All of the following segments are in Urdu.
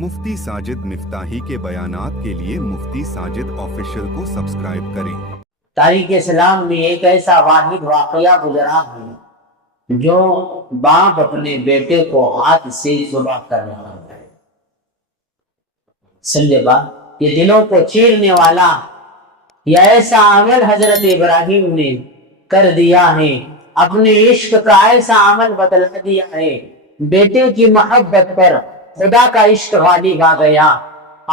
مفتی ساجد مفتاحی کے بیانات کے لیے مفتی ساجد آفیشل کو سبسکرائب کریں۔ تاریخ اسلام میں ایک ایسا واحد واقعہ گزرا ہے جو باپ اپنے بیٹے کو ہاتھ سے ذبح کر رہا ہے۔ سمجھے بات، یہ دلوں کو چیرنے والا یہ ایسا عمل حضرت ابراہیم نے کر دیا ہے، اپنے عشق کا ایسا عمل بدلا دیا ہے، بیٹے کی محبت پر خدا کا عشق غالب آ گیا۔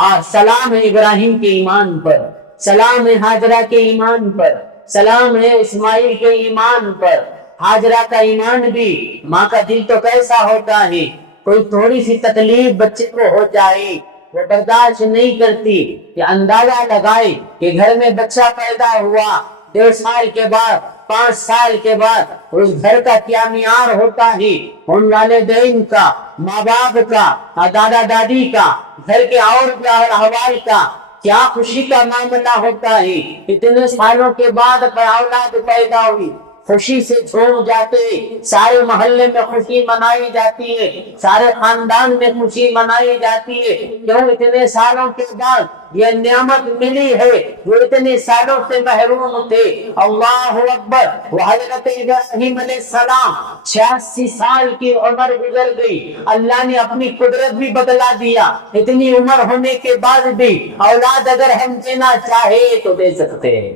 اور سلام ہے ابراہیم کے ایمان پر، سلام ہے ہاجرہ کے ایمان پر، سلام ہے اسماعیل کے ایمان پر۔ ہاجرہ کا ایمان بھی، ماں کا دل تو کیسا ہوتا ہے، کوئی تھوڑی سی تکلیف بچے کو ہو جائے وہ برداشت نہیں کرتی، کہ اندازہ لگائے کہ گھر میں بچہ پیدا ہوا 1.5 سال کے بعد 5 سال کے بعد اس گھر کا کیا معیار ہوتا ہے، ان والدین کا، ماں باپ کا، دادا دادی کا، گھر کے اور احوال کا کیا خوشی کا معاملہ ہوتا ہے۔ اتنے سالوں کے بعد اولاد پیدا ہوئی، خوشی سے جھوم جاتے، سارے محلے میں خوشی منائی جاتی ہے، سارے خاندان میں خوشی منائی جاتی ہے، کیوں اتنے سالوں کے بعد یہ نعمت ملی ہے، وہ اتنے سالوں سے محروم تھے۔ اللہ اکبر۔ وہ حضرت ابراہیم علیہ السلام 86 سال کی عمر گزر گئی، اللہ نے اپنی قدرت بھی بدلا دیا، اتنی عمر ہونے کے بعد بھی اولاد اگر ہم دینا چاہے تو دے سکتے ہیں۔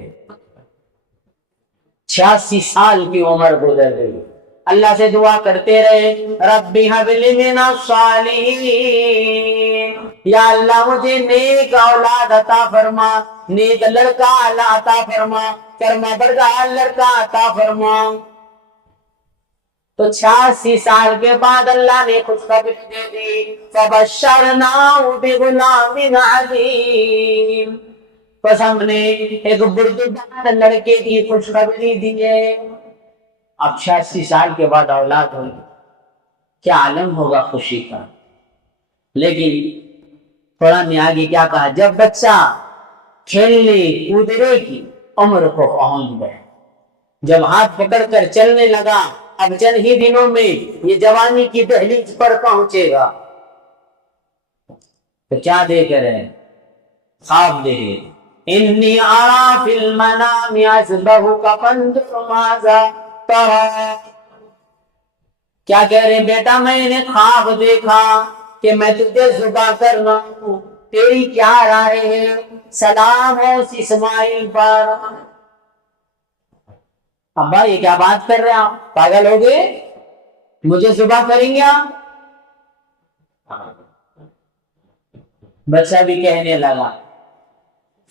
86 سال کی عمر گزر گئی، اللہ سے دعا کرتے رہے، ربی حب لی من الصالحین، یا اللہ مجھے نیک اولاد عطا فرما، نیک لڑکا اللہ عطا فرما، فرما بردار لڑکا عطا فرما۔ تو 86 سال کے بعد اللہ نے خوشخبری دے دی، فبشرناہ بغلام علیم، بس ہم نے ایک بردبار لڑکے کی خوشخبری دی ہے۔ اب 86 سال کے بعد اولاد ہوئی، کیا عالم ہوگا خوشی کا۔ لیکن قرآن نے آگے کیا کہا، جب بچہ کھیلنے کودنے کی عمر کو پہنچ گئے، جب ہاتھ پکڑ کر چلنے لگا، اب چند ہی دنوں میں یہ جوانی کی دہلیز پر پہنچے گا، تو کیا دیکھ رہے ہیں، خواب دیکھے، انی ارا فی المنام اذبحک فانظر ماذا تری، کیا کہہ رہے بیٹا، میں نے خواب دیکھا کہ میں تجھے ذبح کر رہا ہوں، تیری کیا رائے ہے؟ سلام ہے اس اسماعیل پر۔ ابا یہ کیا بات کر رہے ہیں آپ، پاگل ہو گئے، مجھے ذبح کریں گے آپ؟ بچہ بھی کہنے لگا،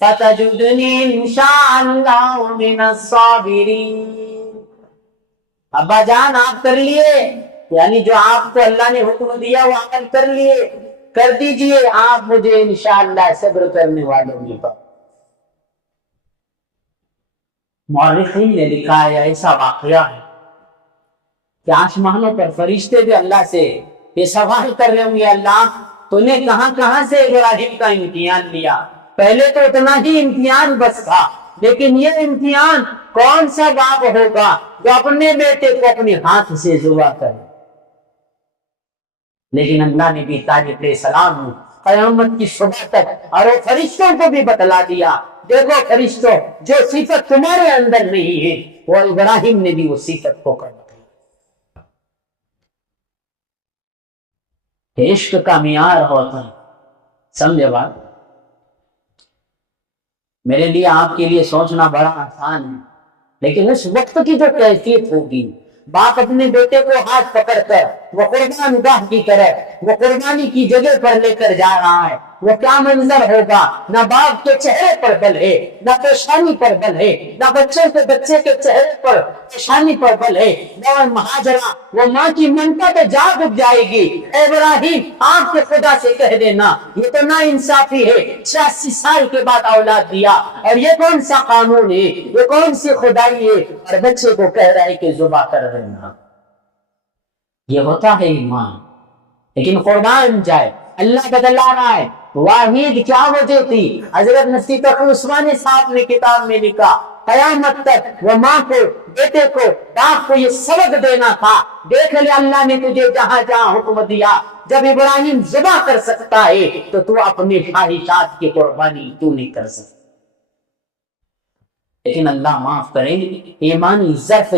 فَتَجُدُنِي إِنْ شَاءَ اللَّهُ مِنَ الصَّابِرِينَ، ابا جان آپ کر لیے، یعنی جو آپ کو اللہ نے حکم دیا وہ عمل کر لیے، کر دیجئے آپ مجھے انشاءاللہ صبر کرنے والوں میں پر۔ مورخین نے لکھا ہے ایسا واقعہ ہے کہ آسمانوں پر فرشتے بھی اللہ سے یہ سوال کر رہے ہوں گے، اللہ تو نے کہاں کہاں سے ابراہیم کا امتحان لیا، پہلے تو اتنا ہی امتحان بس تھا، لیکن یہ امتحان کون سا باپ ہوگا جو اپنے بیٹے کو اپنے ہاتھ سے ذبح کرے۔ لیکن اللہ نے بھی تاریخ سلام قیامت کی صبح تک اور وہ فرشتوں کو بھی بتلا دیا، دیکھو فرشتوں، جو صفت تمہارے اندر نہیں ہے وہ ابراہیم نے بھی وہ صفت کو کر دیا۔ عشق کا معیار ہوتا ہے، سمجھے بات؟ میرے لیے آپ کے لیے سوچنا بڑا آسان ہے، لیکن اس وقت کی جو کیفیت ہوگی، باپ اپنے بیٹے کو ہاتھ پکڑ کر وہ قربان گاہ کی طرف، وہ قربانی کی جگہ پر لے کر جا رہا ہے، وہ کیا منظر ہوگا، نہ باپ کے چہرے پر بل ہے، نہ پیشانی پر بل ہے، نہ بچے کے چہرے پر پیشانی پر بل ہے، نہ مہاجرہ وہ ماں کی منتا پہ جاگ اٹھ جائے گی، اے ابراہیم آپ کے خدا سے کہہ دینا یہ تو نا انصافی ہے، 86 سال کے بعد اولاد دیا، اور یہ کون سا قانون ہے، یہ کون سی خدائی ہے، اور بچے کو کہہ رہا ہے کہ ذبح کر دینا۔ یہ ہوتا ہے ایمان، لیکن قربان جائے، اللہ بدلا رہا ہے، واحد کیا وجہ تھی؟ حضرت مفتی تقی عثمانی صاحب نے کتاب میں لکھا قیامت تک وہ ماں کو بیٹے کو باپ کو یہ سبق دینا تھا، دیکھ لے اللہ نے تجھے جہاں جہاں حکم دیا، جب ابراہیم ذبح کر سکتا ہے تو اپنے خواہشات کی قربانی کیوں نہیں کر سکتا؟ لیکن اللہ معاف کرے ایمانی ضعف